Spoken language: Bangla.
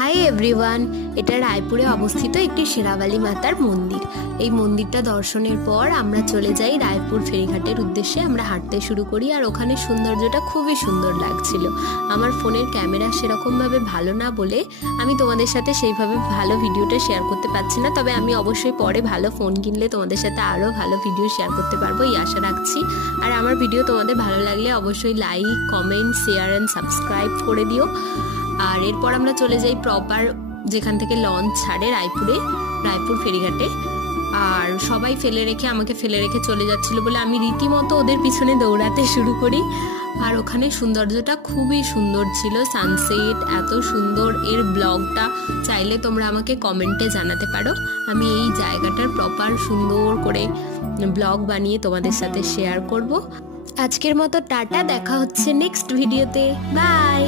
হাই এভরিওয়ান, এটা রায়পুরে অবস্থিত একটি শেরাওয়ালি মাতার মন্দির। এই মন্দিরটা দর্শনের পর আমরা চলে যাই রায়পুর ফেরিঘাটের উদ্দেশ্যে। আমরা হাঁটতে শুরু করি আর ওখানে সৌন্দর্যটা খুবই সুন্দর লাগছিল। আমার ফোনের ক্যামেরা সেরকমভাবে ভালো না বলে আমি তোমাদের সাথে সেইভাবে ভালো ভিডিওটা শেয়ার করতে পারছি না, তবে আমি অবশ্যই পরে ভালো ফোন কিনলে তোমাদের সাথে আরও ভালো ভিডিও শেয়ার করতে পারবো, এই আশা রাখছি। আর আমার ভিডিও তোমাদের ভালো লাগলে অবশ্যই like, comment, share and subscribe করে দিও। আর এরপর আমরা চলে যাই প্রপার যেখান থেকে লঞ্চ ছাড়ে রায়পুর ফেরিঘাটে। আর সবাই আমাকে ফেলে রেখে চলে যাচ্ছিল বলে আমি রীতিমতো ওদের পিছনে দৌড়াতে শুরু করি। আর ওখানে সৌন্দর্যটা খুবই সুন্দর ছিল, সানসেট এত সুন্দর। এর ব্লগটা চাইলে তোমরা আমাকে কমেন্টে জানাতে পারো, আমি এই জায়গাটার প্রপার সুন্দর করে ব্লগ বানিয়ে তোমাদের সাথে শেয়ার করব। আজকের মতো টাটা, দেখা হচ্ছে নেক্সট ভিডিওতে, বাই।